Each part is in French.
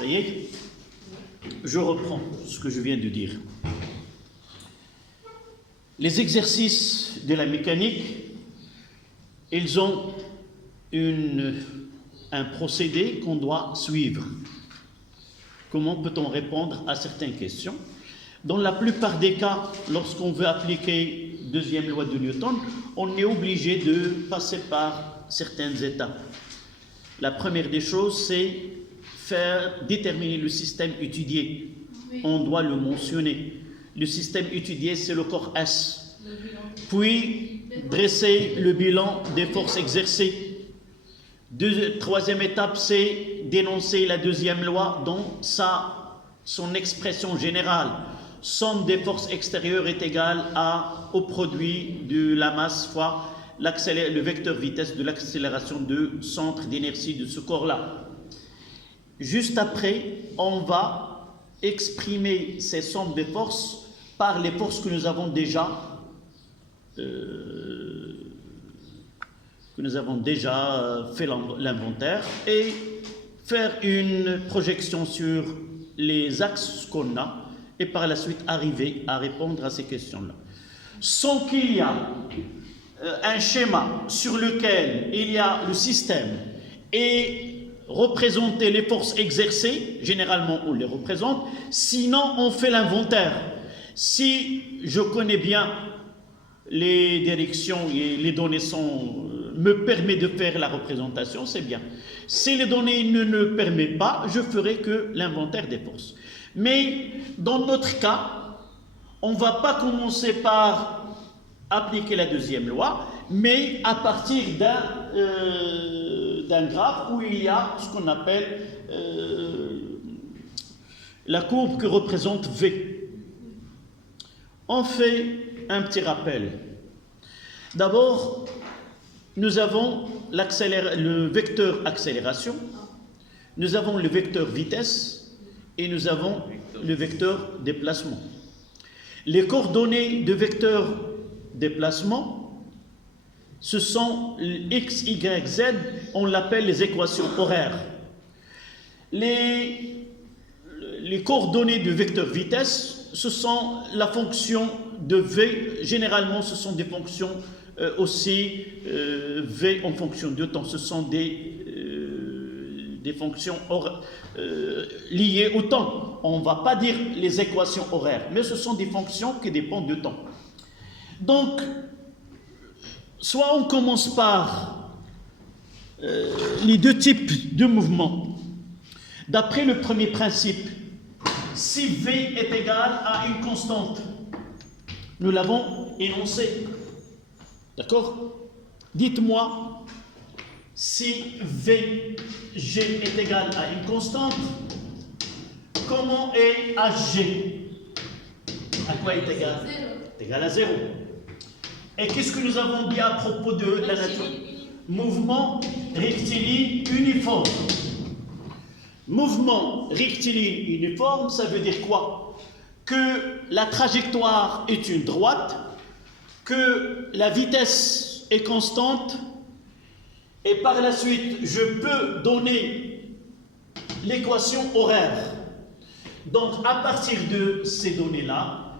Ça y est, je reprends ce que je viens de dire. Les exercices de la mécanique, ils ont un procédé qu'on doit suivre. Comment peut-on répondre à certaines questions? Dans la plupart des cas, lorsqu'on veut appliquer deuxième loi de Newton, on est obligé de passer par certaines étapes. La première des choses, c'est déterminer le système étudié. Oui. On doit le mentionner. Le système étudié, c'est le corps S. Puis, dresser le bilan des forces exercées. Troisième étape, c'est dénoncer la deuxième loi dans son expression générale. Somme des forces extérieures est égale au produit de la masse fois le vecteur vitesse de l'accélération de centre d'inertie de ce corps-là. Juste après, on va exprimer ces sommes de forces par les forces que nous avons déjà fait l'inventaire et faire une projection sur les axes qu'on a et par la suite arriver à répondre à ces questions-là. Sans qu'il y a un schéma sur lequel il y a le système et représenter les forces exercées, généralement on les représente, sinon on fait l'inventaire. Si je connais bien les directions et les données me permettent de faire la représentation, c'est bien. Si les données ne le permettent pas, je ferai que l'inventaire des forces. Mais dans notre cas, on ne va pas commencer par appliquer la deuxième loi, mais à partir d'un graphe où il y a ce qu'on appelle la courbe que représente V. On fait un petit rappel. D'abord, nous avons le vecteur accélération, nous avons le vecteur vitesse et nous avons le vecteur déplacement. Les coordonnées de vecteur déplacement, ce sont x, y, z, on l'appelle les équations horaires. Les coordonnées de vecteur vitesse, ce sont la fonction de v, généralement ce sont des fonctions aussi v en fonction de temps, ce sont des fonctions liées au temps. On ne va pas dire les équations horaires, mais ce sont des fonctions qui dépendent du temps. Donc, soit on commence par les deux types de mouvements. D'après le premier principe, si V est égal à une constante, nous l'avons énoncé. D'accord? Dites-moi, si VG est égal à une constante, comment est HG? À quoi est égal? C'est égal à 0. Et qu'est-ce que nous avons dit à propos de la nature? Mouvement rectiligne uniforme. Mouvement rectiligne uniforme, ça veut dire quoi? Que la trajectoire est une droite, que la vitesse est constante, et par la suite, je peux donner l'équation horaire. Donc, à partir de ces données-là,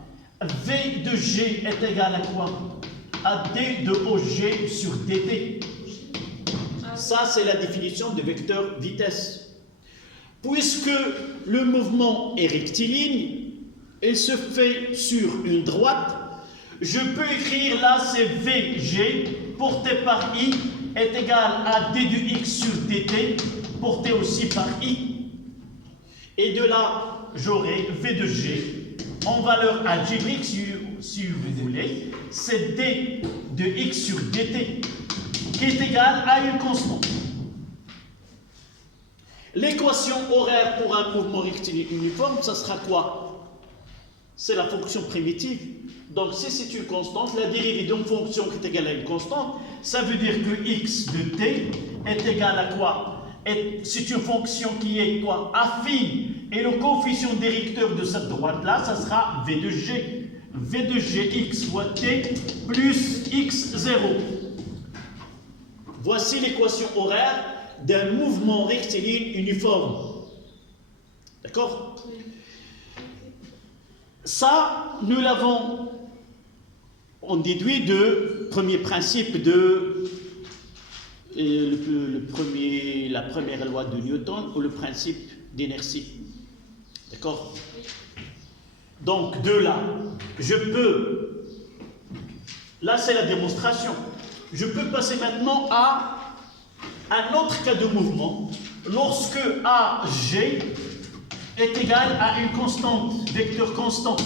V de G est égal à quoi? À D de OG sur dt. Ça, c'est la définition de vecteur vitesse. Puisque le mouvement est rectiligne, il se fait sur une droite, je peux écrire là, c'est VG, porté par I, est égal à D de X sur dt, porté aussi par I. Et de là, j'aurai V de G, en valeur algébrique, si vous voulez, c'est D de X sur dt, qui est égal à une constante. L'équation horaire pour un mouvement rectiligne uniforme, ça sera quoi? C'est la fonction primitive. Donc, si c'est une constante, la dérivée d'une fonction qui est égale à une constante, ça veut dire que x de t est égal à quoi? C'est une fonction qui est quoi? Affine. Et le coefficient directeur de cette droite-là, ça sera v de g. V de gx fois t plus x0. Voici l'équation horaire d'un mouvement rectiligne uniforme. D'accord? Ça, nous l'avons, on déduit de premier principe de la première loi de Newton ou le principe d'inertie. D'accord? Donc, de là, je peux, là c'est la démonstration, je peux passer maintenant à un autre cas de mouvement, lorsque AG est égal à une constante, vecteur constant.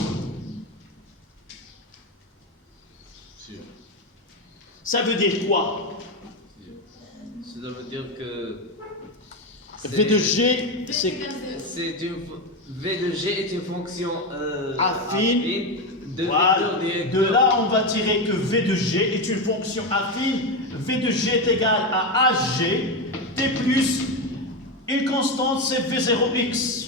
Ça veut dire quoi? Ça veut dire que V de G, V de G est une fonction affine. de Voilà. vecteur De directeur. là, on va tirer que V de G est une fonction affine. V de G est égal à AG, T plus une constante, c'est V0x.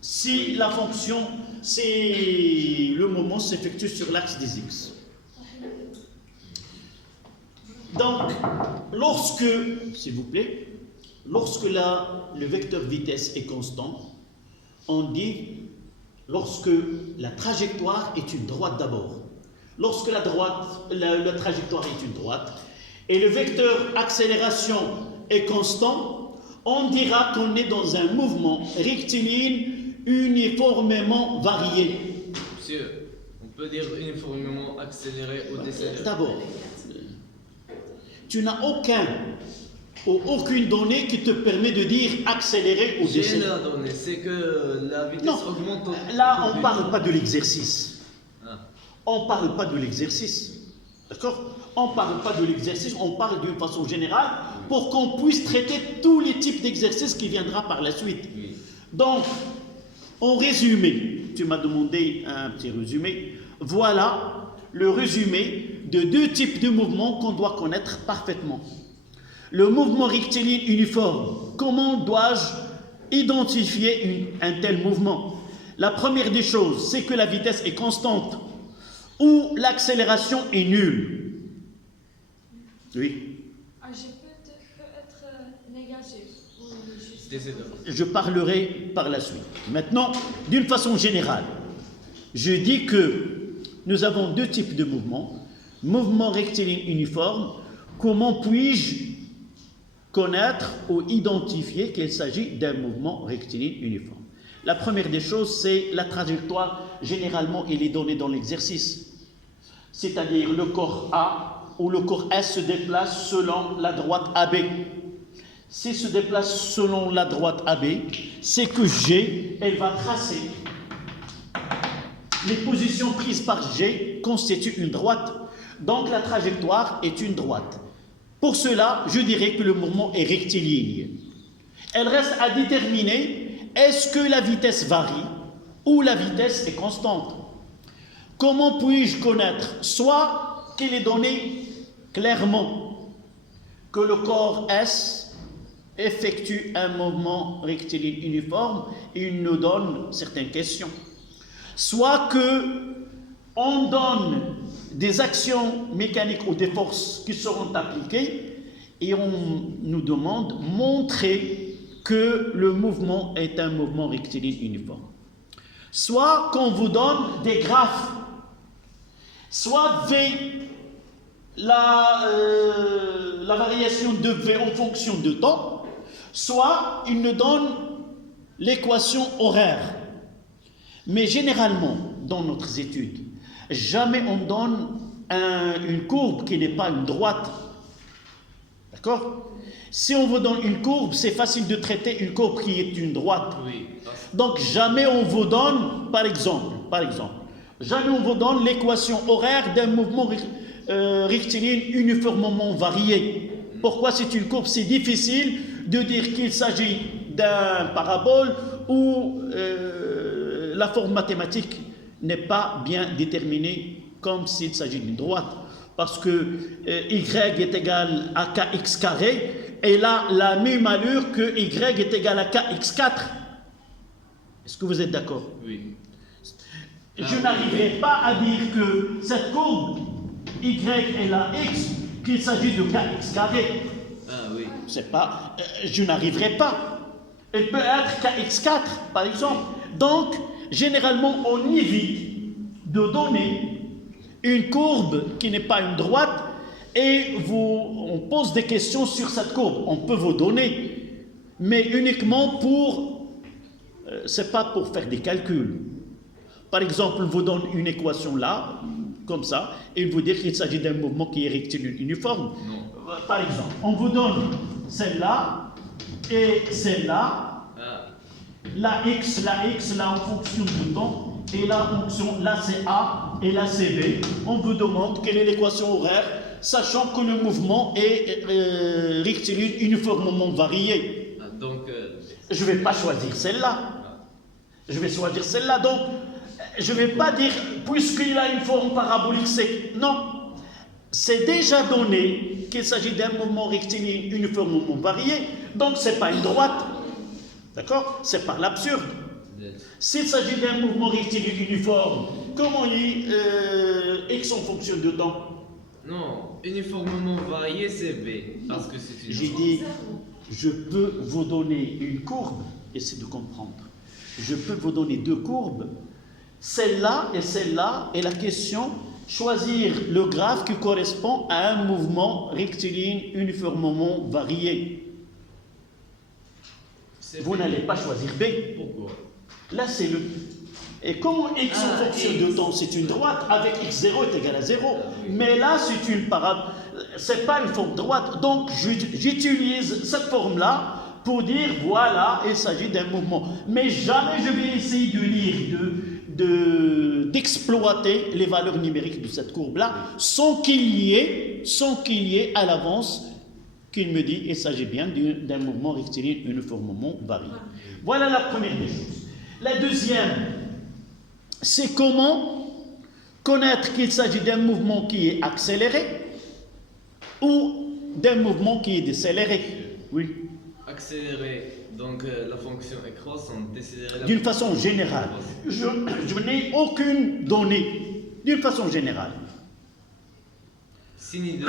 Si la fonction, c'est le moment s'effectue sur l'axe des x. Donc, lorsque, s'il vous plaît, lorsque le vecteur vitesse est constant, on dit lorsque la trajectoire est une droite d'abord. Lorsque la trajectoire est une droite et le vecteur accélération est constant, on dira qu'on est dans un mouvement rectiligne uniformément varié. Monsieur, on peut dire uniformément accéléré ou décéléré. D'abord, tu n'as aucune donnée qui te permet de dire accélérer ou J'ai décélérer. la donnée, c'est que la vitesse Non, augmente. là on ne parle pas de l'exercice. Ah. On ne parle pas de l'exercice. D'accord? On ne parle pas de l'exercice, on parle d'une façon générale pour qu'on puisse traiter tous les types d'exercices qui viendra par la suite. Oui. Donc, en résumé, tu m'as demandé un petit résumé. Voilà le résumé de deux types de mouvements qu'on doit connaître parfaitement. Le mouvement rectiligne uniforme. Comment dois-je identifier un tel mouvement? La première des choses, c'est que la vitesse est constante ou l'accélération est nulle. Oui. AG peut être négatif ou juste. Décédant. Je parlerai par la suite. Maintenant, d'une façon générale, je dis que nous avons deux types de mouvements. Mouvement rectiligne uniforme. Comment puis-je connaître ou identifier qu'il s'agit d'un mouvement rectiligne uniforme? La première des choses, c'est la trajectoire. Généralement, il est donné dans l'exercice. C'est-à-dire le corps A ou le corps S se déplace selon la droite AB. S'il se déplace selon la droite AB, c'est que G, elle va tracer. Les positions prises par G constituent une droite. Donc la trajectoire est une droite. Pour cela, je dirais que le mouvement est rectiligne. Elle reste à déterminer, est-ce que la vitesse varie ou la vitesse est constante? Comment puis-je connaître? Soit qu'il est donné clairement que le corps S effectue un mouvement rectiligne uniforme et il nous donne certaines questions. Soit que on donne des actions mécaniques ou des forces qui seront appliquées et on nous demande de montrer que le mouvement est un mouvement rectiligne uniforme. Soit qu'on vous donne des graphes, soit V, la variation de V en fonction de temps, soit il nous donne l'équation horaire. Mais généralement, dans notre étude, jamais on donne une courbe qui n'est pas une droite. D'accord? Si on vous donne une courbe, c'est facile de traiter une courbe qui est une droite. Oui. Donc jamais on vous donne, par exemple, jamais on vous donne l'équation horaire d'un mouvement rectiligne uniformément varié. Pourquoi c'est une courbe? C'est difficile de dire qu'il s'agit d'un parabole ou la forme mathématique n'est pas bien déterminée comme s'il s'agit d'une droite. Parce que y est égal à kx carré, et là, la même allure que y est égal à kx4. Est-ce que vous êtes d'accord? Oui. Je n'arriverai pas à dire que cette courbe y est la x, qu'il s'agit de kx carré. Ah oui. C'est pas, je n'arriverai pas. Elle peut être kx4, par exemple. Donc, généralement, on évite de donner une courbe qui n'est pas une droite et on pose des questions sur cette courbe. On peut vous donner, mais uniquement c'est pas pour faire des calculs. Par exemple, on vous donne une équation là, comme ça, et vous dit qu'il s'agit d'un mouvement qui est rectiligne uniforme. Non. Par exemple, on vous donne celle-là et celle-là, la x là en fonction du temps, et là en fonction, là c'est A et là c'est B. On vous demande quelle est l'équation horaire, sachant que le mouvement est rectiligne uniformément varié. Donc, Je ne vais pas choisir celle-là. Je vais choisir celle-là. Donc, je ne vais pas dire, puisqu'il a une forme parabolique, c'est... Non. C'est déjà donné qu'il s'agit d'un mouvement rectiligne uniformément varié. Donc, ce n'est pas une droite. D'accord? C'est par l'absurde. S'il s'agit d'un mouvement rectiligne uniforme, comment on dit x en fonction de temps? non, uniformément varié, c'est B. Parce que c'est une. J'ai dit, je peux vous donner une courbe, essayez de comprendre. Je peux vous donner deux courbes, celle-là, et la question, choisir le graphe qui correspond à un mouvement rectiligne uniformément varié. Vous n'allez pas choisir B. Pourquoi? Là, c'est le... Et comment x en fonction X. de temps, c'est une droite, avec x0 est égal à 0. Mais là, c'est une parabole, c'est pas une forme droite. Donc, j'utilise cette forme-là pour dire, voilà, il s'agit d'un mouvement. Mais jamais je vais essayer de lire, d'exploiter les valeurs numériques de cette courbe-là, sans qu'il y ait à l'avance qu'il me dit, il s'agit bien d'un mouvement rectiligne uniformément varié. Voilà la première des choses. La deuxième, c'est comment connaître qu'il s'agit d'un mouvement qui est accéléré ou d'un mouvement qui est décéléré. Oui. Accéléré, donc la fonction est croissante, décéléré. D'une façon générale. Je n'ai aucune donnée. D'une façon générale. Signe de.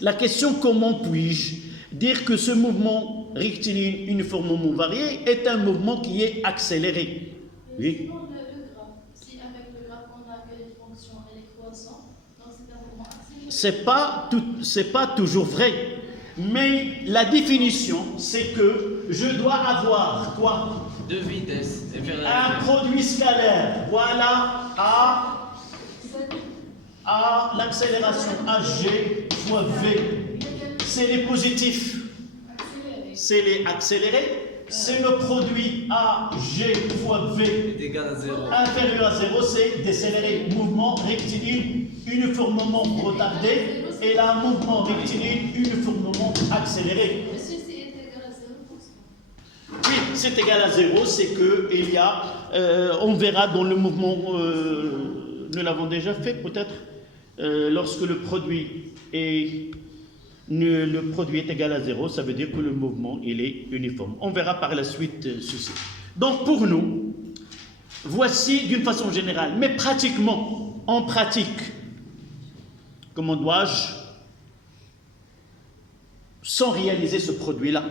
La question, comment puis-je dire que ce mouvement rectiligne uniformément varié est un mouvement qui est accéléré? Oui. Le graphe. Si avec le graphe on a que les fonctions et les croissants, donc c'est un mouvement accéléré. C'est pas toujours vrai. Mais la définition, c'est que je dois avoir quoi? De vitesse. Un produit scalaire. Voilà, A, l'accélération AG fois V. C'est les positifs. C'est les accélérés. C'est le produit AG fois V est égal à 0. inférieur à 0, c'est décéléré. Mouvement rectiligne uniformément retardé. Et là, mouvement rectiligne uniformément accéléré. Mais si c'est égal à 0, Oui, c'est égal à 0, c'est que il y a, on verra dans le mouvement, nous l'avons déjà fait peut-être, lorsque le produit est égal à 0, ça veut dire que le mouvement il est uniforme. On verra par la suite ceci. Donc pour nous, voici d'une façon générale, mais pratiquement, en pratique, comment dois-je, sans réaliser ce produit-là?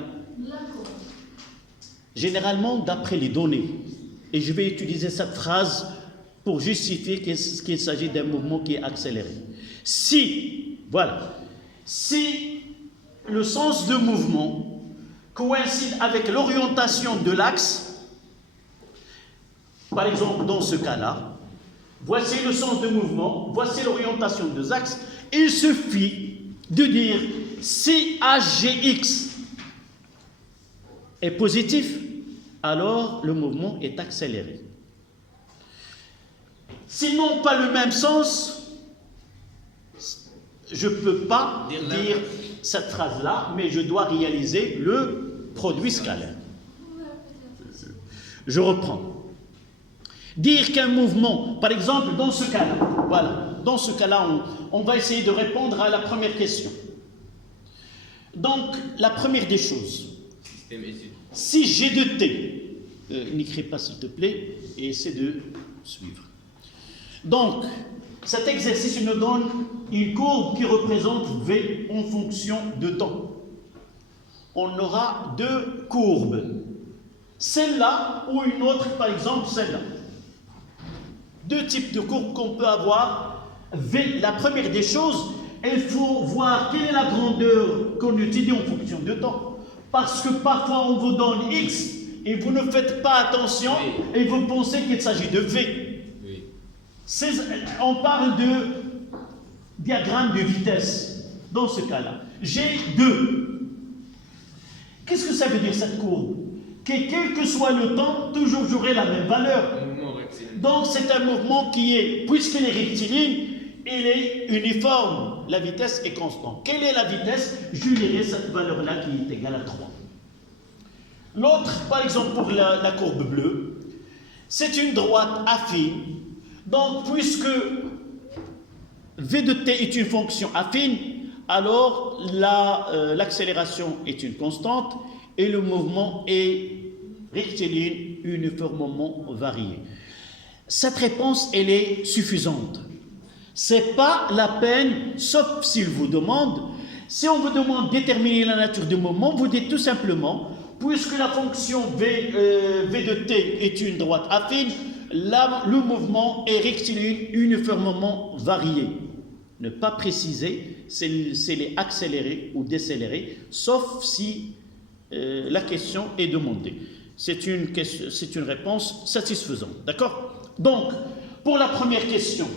Généralement, d'après les données, et je vais utiliser cette phrase pour justifier qu'il s'agit d'un mouvement qui est accéléré. Si le sens de mouvement coïncide avec l'orientation de l'axe, par exemple dans ce cas-là, voici le sens de mouvement, voici l'orientation des axes, il suffit de dire si AGX est positif, alors le mouvement est accéléré. S'ils n'ont pas le même sens, je ne peux pas dire cette phrase-là, mais je dois réaliser le produit scalaire. Je reprends. Dire qu'un mouvement, par exemple, dans ce cas-là, voilà, dans ce cas-là, on va essayer de répondre à la première question. Donc, la première des choses, si G de T, n'écris pas s'il te plaît, et essaie de suivre. Donc, cet exercice nous donne une courbe qui représente V en fonction de temps. on aura deux courbes. Celle-là ou une autre, par exemple celle-là. Deux types de courbes qu'on peut avoir. La première des choses, il faut voir quelle est la grandeur qu'on utilise en fonction de temps. Parce que parfois on vous donne X et vous ne faites pas attention et vous pensez qu'il s'agit de V. Oui. On parle de diagramme de vitesse. Dans ce cas-là, j'ai 2. Qu'est-ce que ça veut dire cette courbe? Que quel que soit le temps, toujours j'aurai la même valeur. Un mouvement rectiligne. Donc c'est un mouvement qui est, puisqu'il est rectiligne, il est uniforme. La vitesse est constante. Quelle est la vitesse? Je lirai cette valeur-là qui est égale à 3. L'autre, par exemple pour la courbe bleue, c'est une droite affine. Donc puisque V de t est une fonction affine, alors l'accélération est une constante et le mouvement est rectiligne, uniformément varié. Cette réponse, elle est suffisante. Ce n'est pas la peine, sauf s'il vous demande, si on vous demande de déterminer la nature du mouvement, vous dites tout simplement, puisque la fonction V de t est une droite affine, le mouvement est rectiligne, uniformément varié. Ne pas préciser s'il est accéléré ou décéléré, sauf si la question est demandée. C'est une réponse satisfaisante. D'accord? Donc, pour la première question,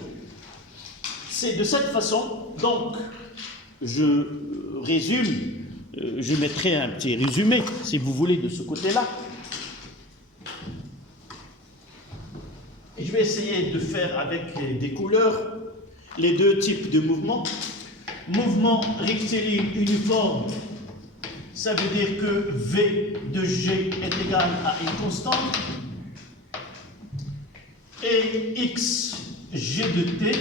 c'est de cette façon. Donc, je résume, je mettrai un petit résumé, si vous voulez, de ce côté-là. Et je vais essayer de faire avec des couleurs les deux types de mouvements. Mouvement rectiligne uniforme, ça veut dire que V de G est égal à une constante et X G de T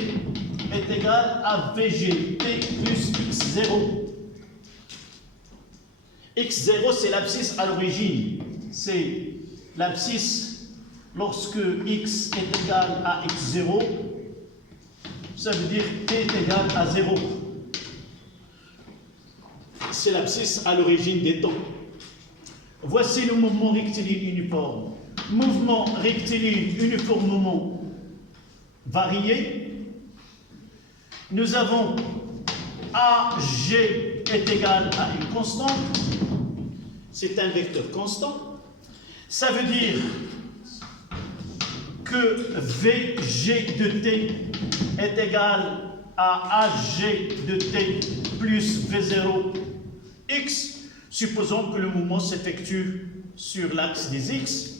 est égal à VG T plus X0. X0, c'est l'abscisse à l'origine. C'est l'abscisse lorsque X est égal à X0. Ça veut dire T est égal à 0. C'est l'abscisse à l'origine des temps. Voici le mouvement rectiligne uniforme. Mouvement rectiligne uniformément varié. Nous avons AG est égal à une constante. C'est un vecteur constant. Ça veut dire que VG de T est égal à AG de T plus V0 X, supposons que le mouvement s'effectue sur l'axe des X,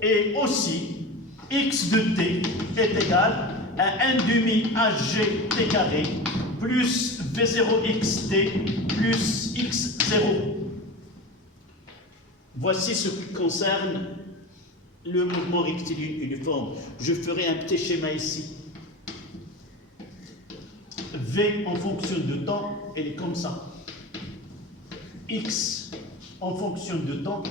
et aussi X de T est égal à 1 demi AG T carré plus V0 XT plus X0. Voici ce qui concerne le mouvement rectiligne uniforme. Je ferai un petit schéma ici. V en fonction de temps, elle est comme ça. X en fonction de temps,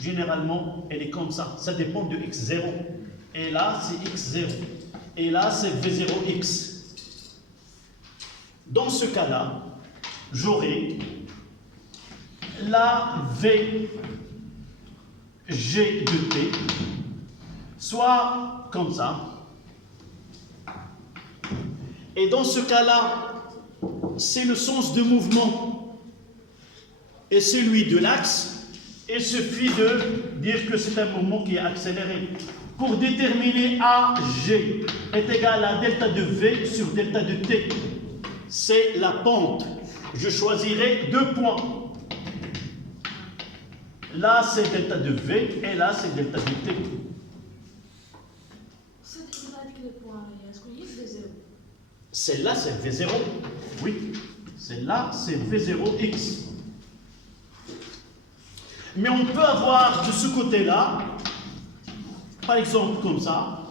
généralement, elle est comme ça. Ça dépend de X0. Et là, c'est X0. Et là, c'est V0X. Dans ce cas-là, j'aurai la VG de T, soit comme ça. Et dans ce cas-là, c'est le sens de mouvement et celui de l'axe. Il suffit de dire que c'est un mouvement qui est accéléré. Pour déterminer AG est égal à delta de V sur delta de T. C'est la pente. Je choisirai 2 points. Là, c'est delta de V et là, c'est delta de T. Celle-là, c'est V0. Oui. Celle-là, c'est V0X. Mais on peut avoir de ce côté-là, par exemple comme ça,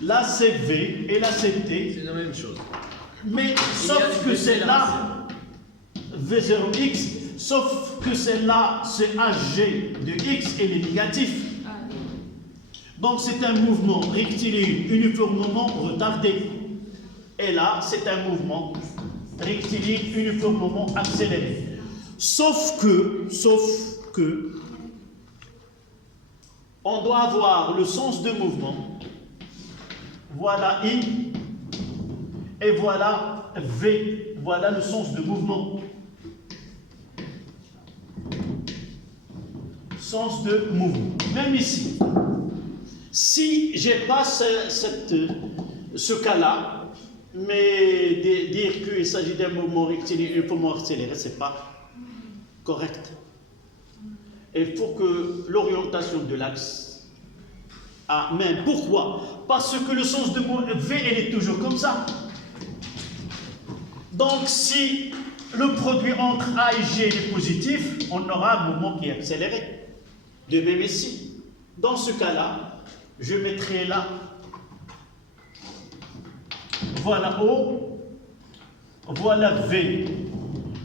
là c'est V et là c'est T. C'est la même chose. Mais sauf que celle-là, V0X, sauf que celle-là, c'est AG de X et les négatifs. Donc c'est un mouvement rectiligne uniformément retardé. Et là, c'est un mouvement rectiligne uniformément accéléré. Sauf que, on doit avoir le sens de mouvement. Voilà I et voilà V. Voilà le sens de mouvement. Sens de mouvement. Même ici. Si je n'ai pas ce cas-là, mais dire qu'il s'agit d'un mouvement rectiligne, un mouvement accéléré, ce n'est pas correct. Il faut que l'orientation de l'axe a même. Pourquoi? Parce que le sens de V, elle est toujours comme ça. Donc, si le produit entre A et G est positif, on aura un mouvement qui est accéléré. De même ici. Dans ce cas-là, je mettrai là, voilà O, voilà V,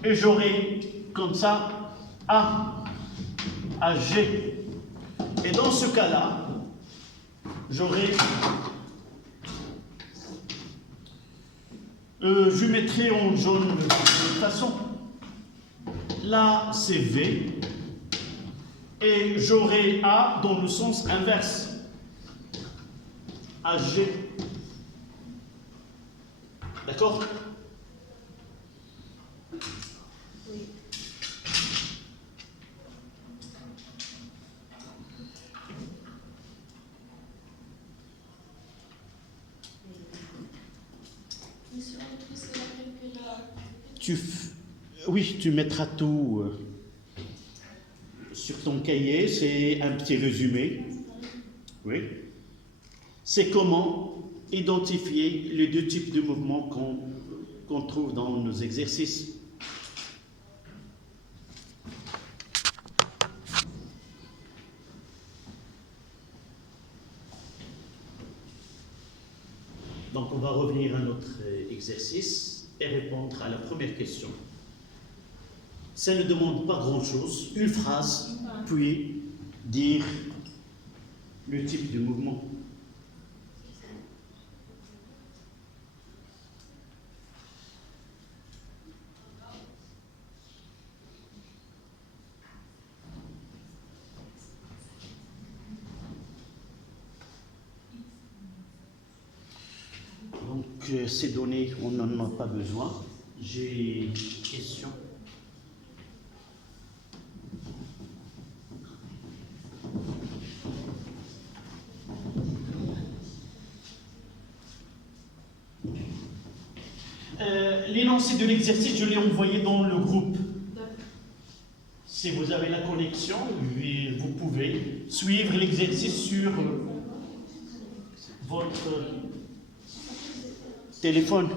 et j'aurai comme ça A à G. Et dans ce cas-là, j'aurai, je mettrai en jaune de toute façon. Là, c'est V. Et j'aurai A dans le sens inverse. AG. D'accord? Oui. Oui, tu mettras tout sur ton cahier, c'est un petit résumé. Oui. C'est comment identifier les deux types de mouvements qu'on trouve dans nos exercices. Donc on va revenir à notre exercice et répondre à la première question. Ça ne demande pas grand-chose, une phrase, puis dire le type de mouvement. Donc ces données, on n'en a pas besoin. J'ai une question. L'énoncé de l'exercice, je l'ai envoyé dans le groupe. Si vous avez la connexion, vous pouvez suivre l'exercice sur votre téléphone.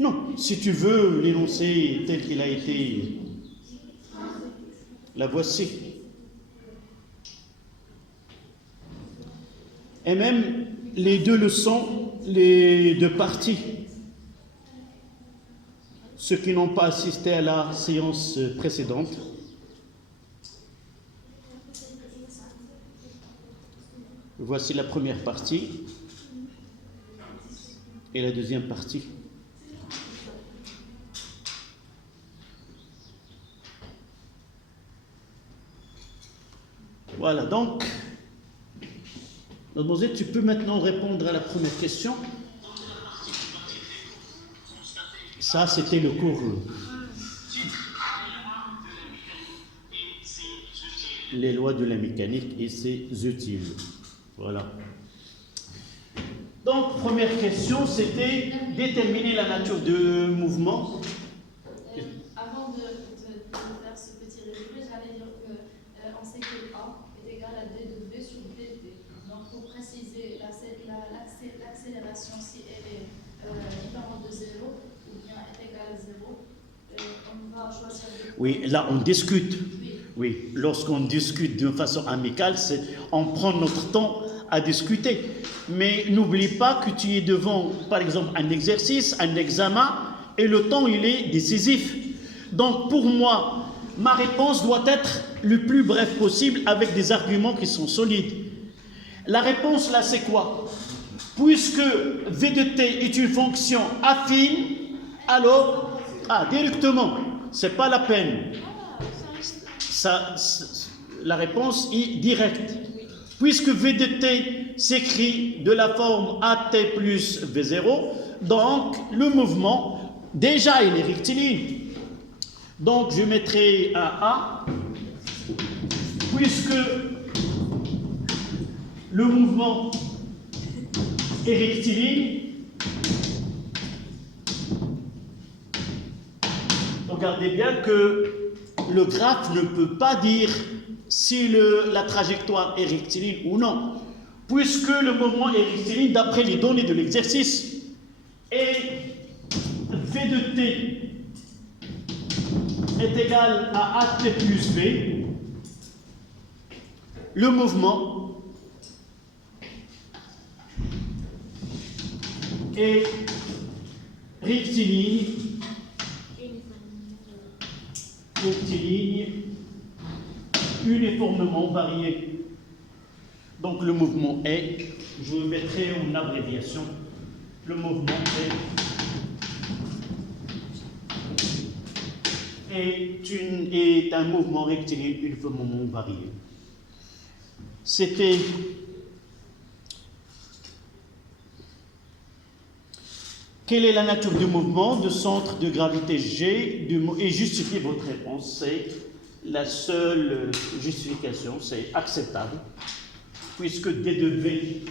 Non, si tu veux l'énoncé tel qu'il a été, la voici. Et même les deux leçons, les deux parties. Ceux qui n'ont pas assisté à la séance précédente, voici la première partie et la deuxième partie. Voilà, donc, mademoiselle, tu peux maintenant répondre à la première question. Ça, c'était le cours. Les lois de la mécanique et ses utiles. Voilà. Donc, première question, c'était déterminer la nature de mouvement. Avant de faire ce petit résumé, j'allais dire qu'on sait que A est égal à D de V sur dt. Donc, pour préciser l'accélération, si elle est différente de 0 ou bien est égale à 0, on va choisir de... Oui, là, on discute. Oui. Oui, lorsqu'on discute d'une façon amicale, on prend notre temps à discuter. Mais n'oublie pas que tu es devant, par exemple, un exercice, un examen, et le temps, il est décisif. Donc, pour moi, ma réponse doit être le plus bref possible avec des arguments qui sont solides. La réponse, là, c'est quoi? Puisque V de t est une fonction affine, alors, directement, c'est pas la peine. La réponse est directe. Puisque V de t s'écrit de la forme AT plus V0, donc le mouvement, déjà il est rectiligne. Donc je mettrai un A, puisque le mouvement est rectiligne. Regardez bien que le graphe ne peut pas dire si la trajectoire est rectiligne ou non, puisque le mouvement est rectiligne d'après les données de l'exercice. Et V de t est égal à AT plus V, le mouvement est rectiligne uniformément varié. Donc le mouvement est, je le mettrai en abréviation, le mouvement est un mouvement rectiligne uniformément varié. C'était quelle est la nature du mouvement de centre de gravité G et justifiez votre réponse. C'est la seule justification, c'est acceptable, puisque D de V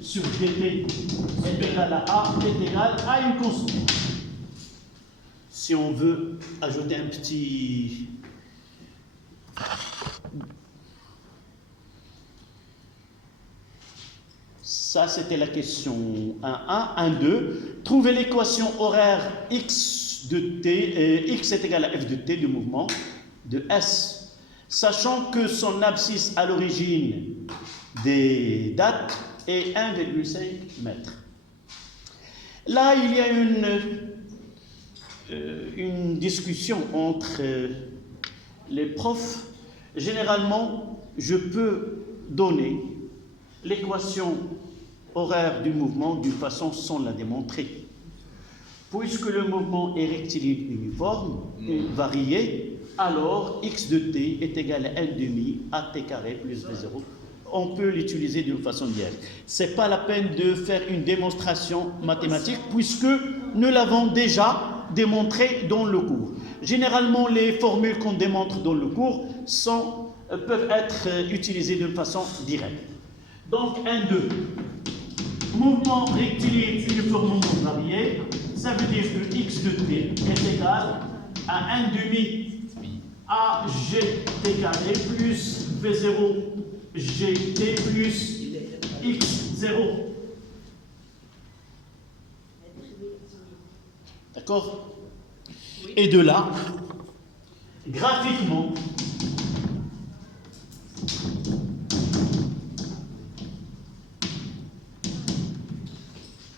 sur dt est égal à A est égal à une constante. Si on veut ajouter un petit... Ça, c'était la question 1.1. 1.2. Trouvez l'équation horaire x de t, x est égal à f de t du mouvement de S, sachant que son abscisse à l'origine des dates est 1,5 mètres. Là, il y a une discussion entre les profs. Généralement, je peux donner l'équation horaire du mouvement d'une façon sans la démontrer. Puisque le mouvement est rectiligne uniforme et varié, alors x de t est égal à 1/2 at carré plus v0. On peut l'utiliser d'une façon directe. Ce n'est pas la peine de faire une démonstration mathématique puisque nous l'avons déjà démontré dans le cours. Généralement, les formules qu'on démontre dans le cours peuvent être utilisées d'une façon directe. Donc, 1,2. Mouvement rectiligne uniformément varié, ça veut dire que x de t est égal à 1/2 AGT carré plus V0 GT plus X0. D'accord? Et de là, graphiquement,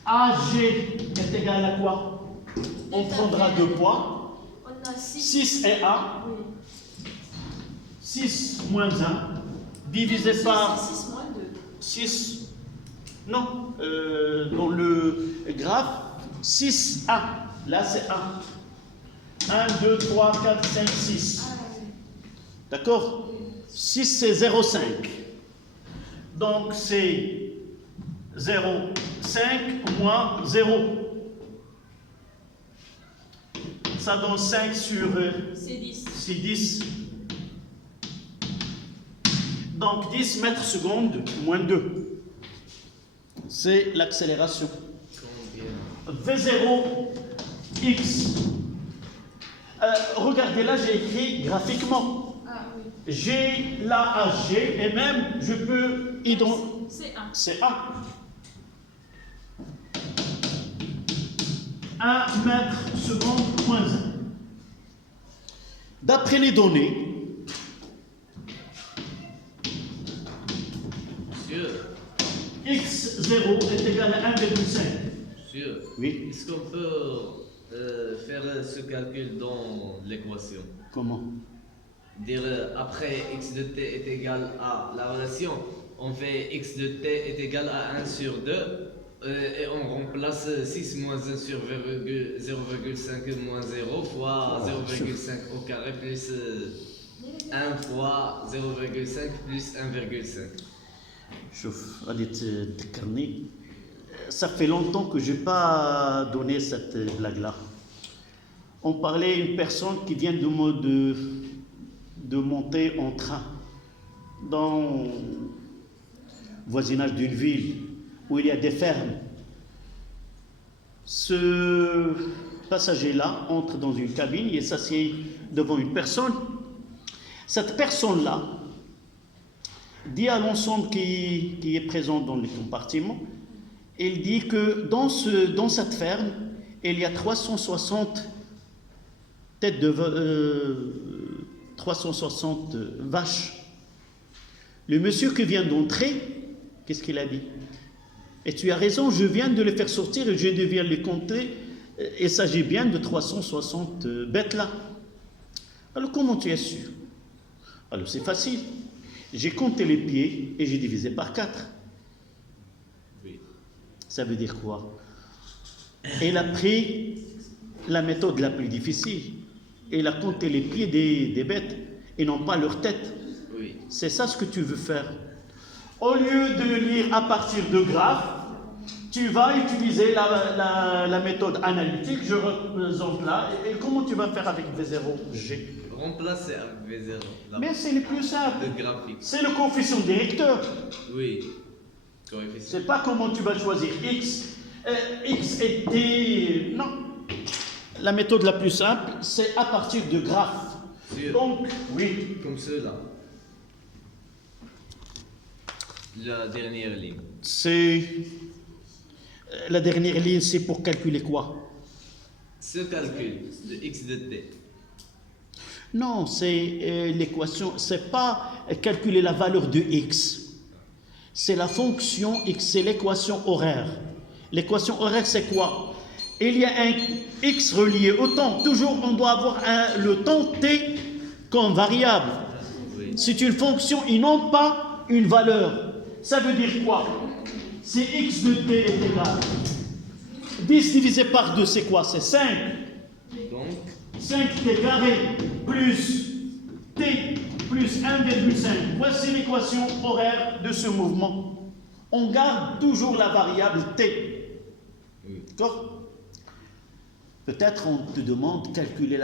AG est égal à quoi? On prendra deux poids. On a 6 et 1. 6 moins 1 divisé par 6 moins 2. 6. Non, dans le graphe, 6, 1. Là, c'est 1. 1, 2, 3, 4, 5, 6. D'accord? 6, c'est 0,5. Donc, c'est 0,5 moins 0. Ça donne 5 sur... C'est 10. c'est 10. Donc 10 mètres secondes moins 2. C'est l'accélération. V0 x. Regardez là, j'ai écrit graphiquement. Ah oui. J'ai là AG et même je peux C'est 1. c'est 1. 1 mètre seconde moins 1. D'après les données, x0 est égal à 1,5. Monsieur, Oui. est-ce qu'on peut faire ce calcul dans l'équation? Comment? Dire après x de t est égal à la relation, on fait x de t est égal à 1 sur 2 Et on remplace 6 moins 1 sur 0,5 moins 0 fois 0,5 au carré plus 1 fois 0,5 plus 1,5. شوف غادي تذكرني. Ça fait longtemps que je n'ai pas donné cette blague-là. On parlait d'une personne qui vient de monter en train dans le voisinage d'une ville où il y a des fermes. Ce passager-là entre dans une cabine et s'assied devant une personne. Cette personne-là dit à l'ensemble qui est présent dans les compartiments, il dit que dans cette ferme, il y a 360 360 vaches. Le monsieur qui vient d'entrer, qu'est-ce qu'il a dit? Et tu as raison, je viens de les faire sortir et je viens les compter. Il s'agit bien de 360 bêtes là. Alors comment tu es sûr? Alors c'est facile. J'ai compté les pieds et j'ai divisé par 4. Oui. Ça veut dire quoi? Il a pris la méthode la plus difficile. Il a compté les pieds des bêtes et non pas leur tête. Oui. C'est ça ce que tu veux faire. Au lieu de lire à partir de graphes, tu vas utiliser la méthode analytique. Je représente là. Et comment tu vas faire avec V0, G? Remplacer avec V0. Mais c'est le plus simple. Le graphique. C'est le coefficient directeur. Oui. Coefficient. C'est pas comment tu vas choisir X. X et T. Non. La méthode la plus simple, c'est à partir de graphes. Sûr. Donc, oui. Comme cela. La dernière ligne. C'est. La dernière ligne, c'est pour calculer quoi? Ce calcul de x de t. Non, c'est l'équation. C'est pas calculer la valeur de X. C'est la fonction X, c'est l'équation horaire. L'équation horaire, c'est quoi? Il y a un X relié au temps. Toujours, on doit avoir le temps T comme variable. Oui. C'est une fonction et non pas une valeur. Ça veut dire quoi? Si X de T est égal 10 divisé par 2, c'est quoi? C'est 5. Donc, 5T carré plus T plus 1,5. Voici l'équation horaire de ce mouvement. On garde toujours la variable T. oui. D'accord? Peut-être on te demande de calculer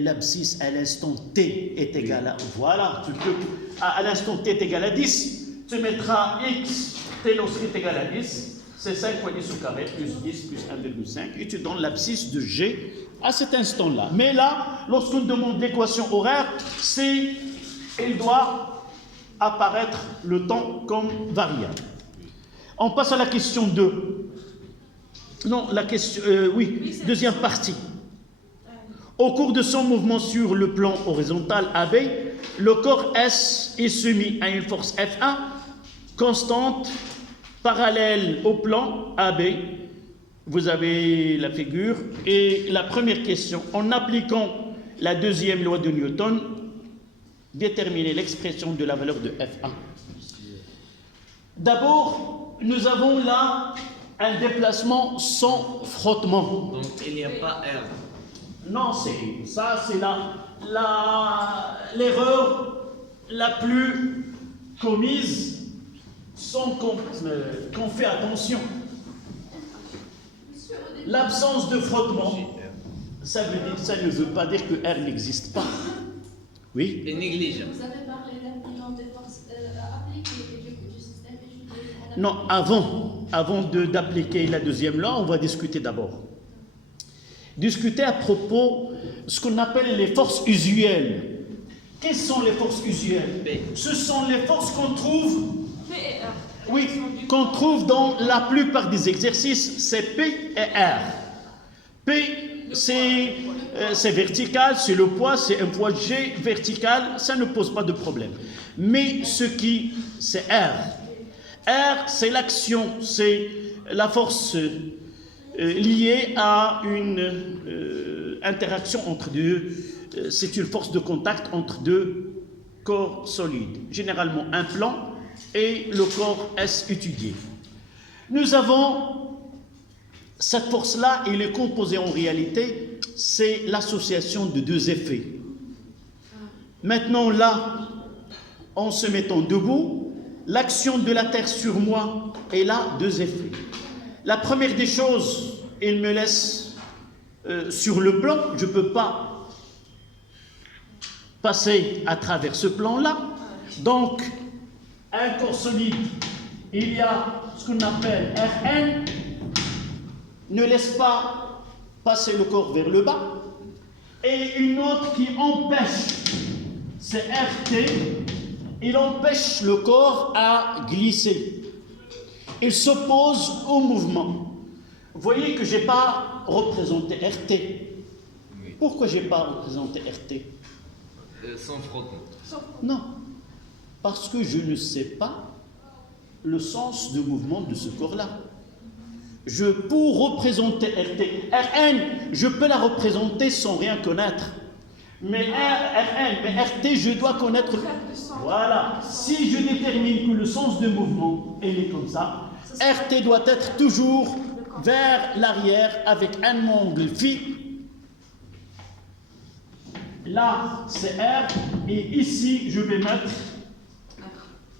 l'abscisse à l'instant T est égal à... Voilà, tu peux, à l'instant T est égal à 10, tu mettras X, T lorsqu'il est égal à 10, c'est 5 fois 10 au carré, plus 10 plus 1,5, et tu donnes l'abscisse de G à cet instant-là. Mais là, lorsqu'on demande l'équation horaire, il doit apparaître le temps comme variable. On passe à la question 2. Non, la question, oui, deuxième partie. Au cours de son mouvement sur le plan horizontal AB, le corps S est soumis à une force F1 constante, parallèle au plan AB. Vous avez la figure. Et la première question, en appliquant la deuxième loi de Newton, déterminer l'expression de la valeur de F1. D'abord, nous avons là un déplacement sans frottement. Donc, il n'y a pas R. Non, c'est l'erreur la plus commise sans qu'on fait attention. L'absence de frottement, ça ne veut pas dire que R n'existe pas. Oui? Et négligeable. Vous avez parlé d'un bilan de force appliquée du système étudié. Non, avant d'appliquer la deuxième loi, on va discuter d'abord. Discuter à propos de ce qu'on appelle les forces usuelles. Quelles sont les forces usuelles? P. Ce sont les forces qu'on trouve, P et R. oui, qu'on trouve dans la plupart des exercices, c'est P et R. P, c'est vertical, c'est le poids, c'est un poids G vertical, ça ne pose pas de problème. Mais c'est R. R, c'est l'action, c'est la force liée à une interaction entre deux, c'est une force de contact entre deux corps solides, généralement un plan et le corps S étudié. Nous avons Cette force-là, elle est composée en réalité, c'est l'association de deux effets. Maintenant là, en se mettant debout, l'action de la Terre sur moi, elle a deux effets. La première des choses, elle me laisse sur le plan, je ne peux pas passer à travers ce plan-là. Donc, un corps solide, il y a ce qu'on appelle Rn, ne laisse pas passer le corps vers le bas, et une autre qui empêche, c'est RT, il empêche le corps à glisser. Il s'oppose au mouvement. Vous voyez que je n'ai pas représenté RT. Pourquoi je n'ai pas représenté RT? Sans frottement. Non, parce que je ne sais pas le sens de mouvement de ce corps-là. Pour représenter RT, Rn, je peux la représenter sans rien connaître. Mais RT, je dois connaître. Voilà. Si je détermine que le sens de mouvement est comme ça, RT doit être toujours vers l'arrière avec un angle phi. Là, c'est R. Et ici, je vais mettre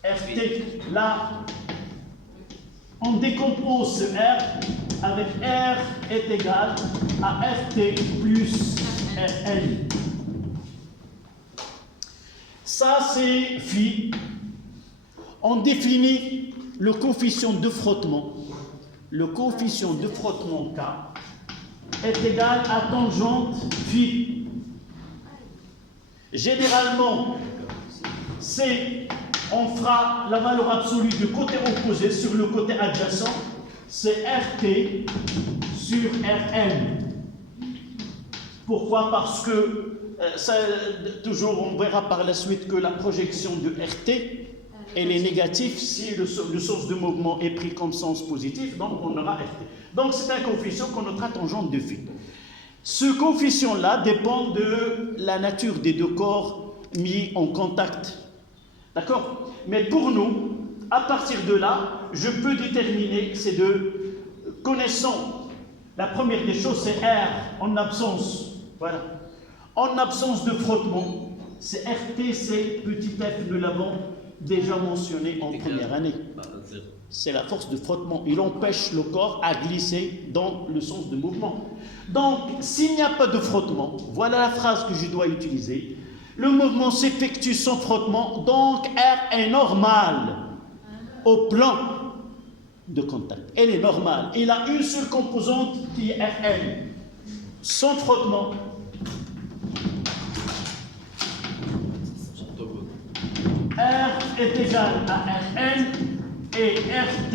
RT. Là, on décompose ce R avec R est égal à RT plus RN. Ça, c'est phi. On définit le coefficient de frottement. Le coefficient de frottement K est égal à tangente phi. Généralement, on fera la valeur absolue du côté opposé sur le côté adjacent, c'est RT sur Rn. Pourquoi? Parce que toujours on verra par la suite que la projection de RT elle est négative si le sens de mouvement est pris comme sens positif, donc on aura RT. Donc c'est un coefficient qu'on notera tangente de phi. Ce coefficient-là dépend de la nature des deux corps mis en contact. D'accord? Mais pour nous, à partir de là, je peux déterminer ces deux. Connaissant, la première des choses, c'est R en absence. Voilà. En absence de frottement, c'est RT, c'est petit f, nous l'avons déjà mentionné en première année. C'est la force de frottement. Il empêche le corps à glisser dans le sens de mouvement. Donc, s'il n'y a pas de frottement, voilà la phrase que je dois utiliser. Le mouvement s'effectue sans frottement, donc R est normal au plan de contact. Elle est normale. Il a une seule composante qui est Rn. Sans frottement, R est égal à Rn et RT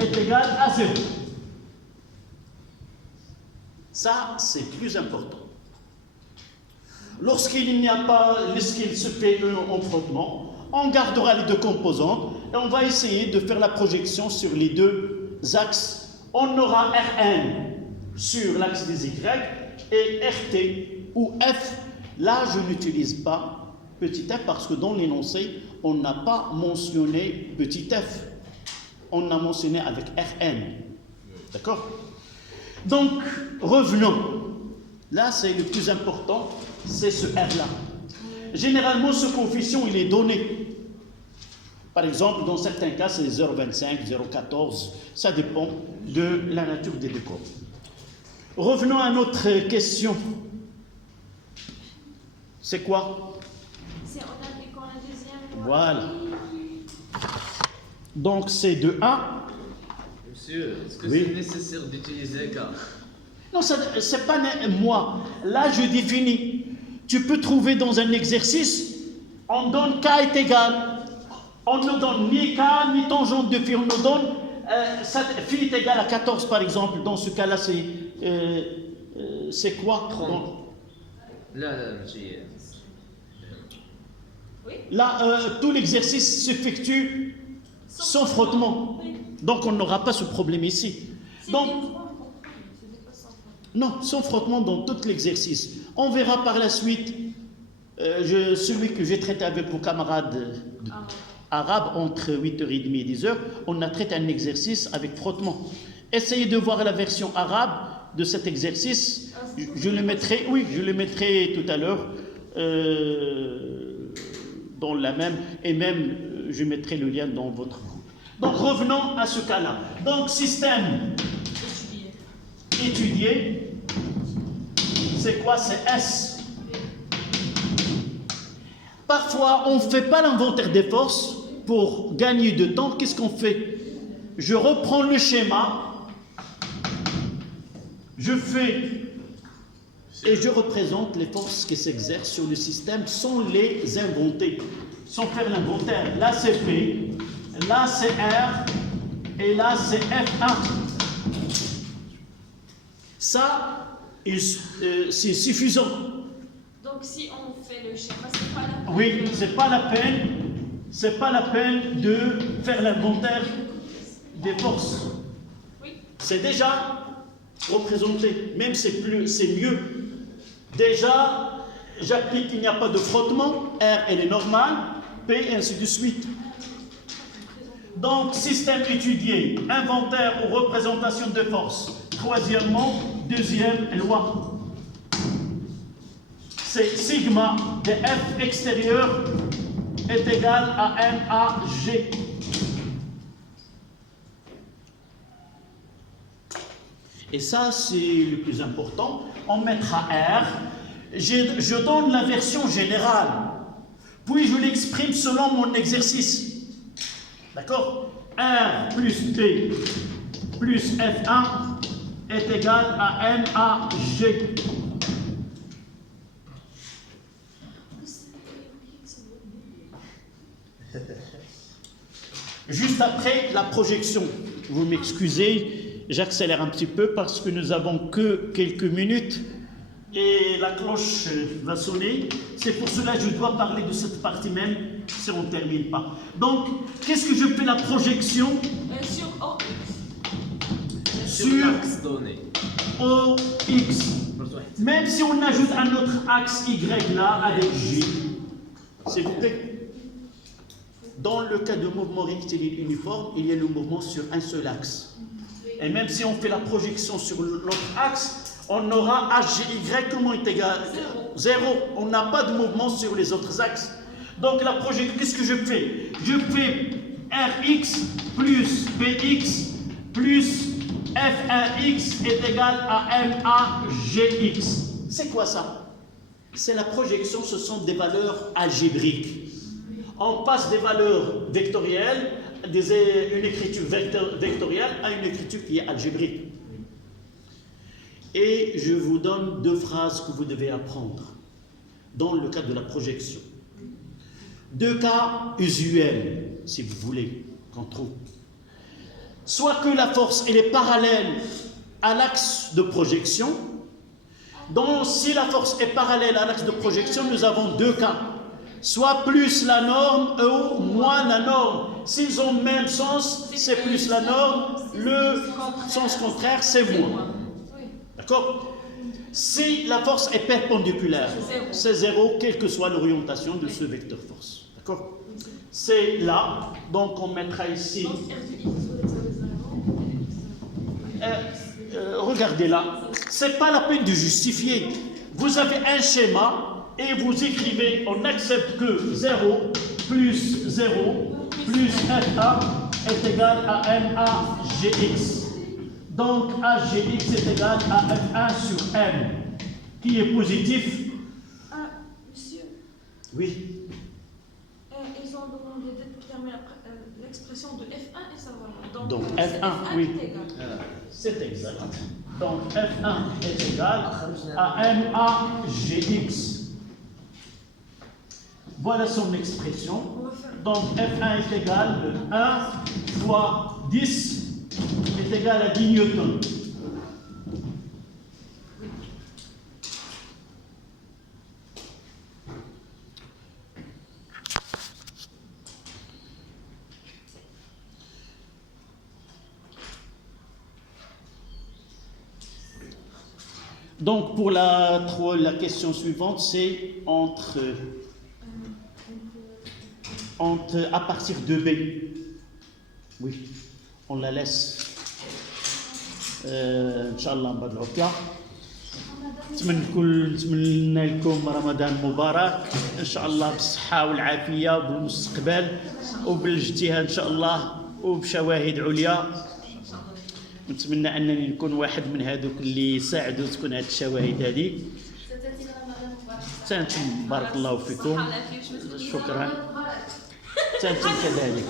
est égal à 0. Ça, c'est plus important. Lorsqu'il se fait en frottement, on gardera les deux composantes et on va essayer de faire la projection sur les deux axes. On aura Rn sur l'axe des Y et RT ou F. Là, je n'utilise pas petit f parce que dans l'énoncé, on n'a pas mentionné petit f. On a mentionné avec Rn. D'accord? Donc, revenons. Là, c'est le plus important, c'est ce R-là. Généralement, ce coefficient, il est donné. Par exemple, dans certains cas, c'est 0,25, 0,14. Ça dépend de la nature des deux corps. Revenons à notre question. C'est quoi? C'est on applique la deuxième loi. Voilà. Donc, c'est de 1. Monsieur, est-ce que Oui. c'est nécessaire d'utiliser K? Non, c'est pas moi. Là, je définis. Tu peux trouver dans un exercice, on donne K est égal. On ne donne ni K, ni tangente de phi. On nous donne phi est égal à 14, par exemple. Dans ce cas-là, c'est quoi? 30. Donc, Là, j'ai... là, tout l'exercice s'effectue sans frottement. Donc, on n'aura pas ce problème ici. Donc, non, sans frottement dans tout l'exercice. On verra par la suite celui que j'ai traité avec vos camarades arabe entre 8h30 et 10h, on a traité un exercice avec frottement. Essayez de voir la version arabe de cet exercice. Je le mettrai, oui, je le mettrai tout à l'heure dans la même, et même je mettrai le lien dans votre groupe. Donc revenons à ce cas-là. Donc système étudié, c'est quoi? C'est S. Parfois, on ne fait pas l'inventaire des forces pour gagner de temps. Qu'est-ce qu'on fait? Je reprends le schéma, je fais et je représente les forces qui s'exercent sur le système sans les inventer, sans faire l'inventaire. Là, c'est P, là, c'est R, et là, c'est F1. Ça, c'est suffisant. Donc si on fait le schéma, c'est pas la peine. Oui, c'est pas la peine de faire l'inventaire des forces. Oui. C'est déjà représenté, même c'est mieux. Déjà, j'applique qu'il n'y a pas de frottement, R elle est normale, P et ainsi de suite. Donc, système étudié, inventaire ou représentation de force. Troisièmement, deuxième loi. C'est sigma de F extérieur est égal à MAG. Et ça, c'est le plus important. On mettra R. Je donne la version générale. Puis je l'exprime selon mon exercice. D'accord? R plus P plus F1 est égal à MAG. Juste après la projection, vous m'excusez, j'accélère un petit peu parce que nous avons que quelques minutes et la cloche va sonner. C'est pour cela que je dois parler de cette partie même si on ne termine pas. Donc, qu'est-ce que je fais la projection Sur OX. Sur l'axe donné. OX. Même si on ajoute un autre axe Y là avec J, s'il vous plaît. Dans le cas de mouvement rectiligne uniforme, il y a le mouvement sur un seul axe. Et même si on fait la projection sur l'autre axe, on aura HGY, comment est égal? 0. On n'a pas de mouvement sur les autres axes. Donc la projection, qu'est-ce que je fais? Je fais Rx plus Px plus F1x est égal à MAGX. C'est quoi ça? C'est la projection, ce sont des valeurs algébriques. On passe des valeurs vectorielles, une écriture vectorielle à une écriture qui est algébrique. Et je vous donne deux phrases que vous devez apprendre dans le cadre de la projection. Deux cas usuels, si vous voulez, qu'on trouve. Soit que la force elle est parallèle à l'axe de projection. Donc, si la force est parallèle à l'axe de projection, nous avons deux cas. Soit plus la norme ou moins la norme. S'ils ont le même sens, c'est plus la norme. Le sens contraire, c'est moins. D'accord? Si la force est perpendiculaire, c'est 0, quelle que soit l'orientation de ce vecteur force. D'accord? C'est là, donc on mettra ici. Regardez là, c'est pas la peine de justifier. Vous avez un schéma et vous écrivez, on accepte que 0 plus 0 plus FA est égal à MAGX. Donc AGX est égal à F1 sur M, qui est positif. Monsieur, Oui. ils ont demandé de déterminer l'expression de F1 et ça va. Donc F1, oui. Est égal. C'est exact. Donc F1 est égal à MAGX. Voilà son expression. Donc F1 est égal à 1 fois 10 est égal à 10 newtons. Donc pour la question suivante, c'est entre à partir de B. Oui, on la laisse. ان شاء الله من بعد العطله. نتمنى لكم رمضان مبارك ان شاء الله بالصحه والعافيه وبالمستقبل وبالاجتهاد ان شاء الله وبشواهد عليا. نتمنى انني نكون واحد من هذوك اللي ساعدوا تكون هذه الشواهد هذه. تانتم بارك الله فيكم. شكرا. تانتم كذلك.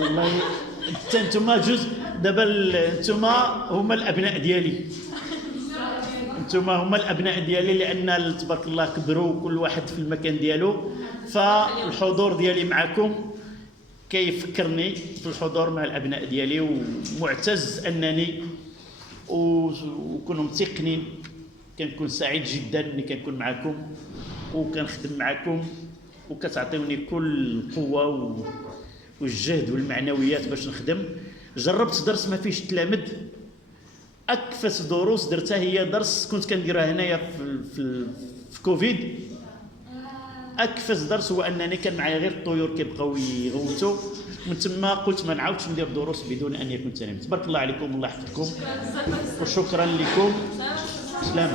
والله انتم جزء دابا انتم هما الابناء ديالي. انتم هما الابناء ديالي لان تبارك الله كبروا كل واحد في المكان ديالو. فالحضور ديالي معكم كيفكرني في الحضور مع الابناء ديالي ومعتز انني وكونوا متيقنين. كنكون سعيد جدا اني كنكون معكم وكنخدم معكم وكتعطيوني كل القوه والجهد والمعنويات باش نخدم. جربت درس ما فيش تلامذ. اكفس دروس درتها هي درس كنت كنديرها هنايا في كوفيد. اكفس درس هو انني كان معايا غير الطيور كيبقاو يغوتوا. من تما قلت ما نعاودش ندير دروس بدون ان يكون تلاميذ. تبارك الله عليكم والله يحفظكم وشكرا لكم. سلام.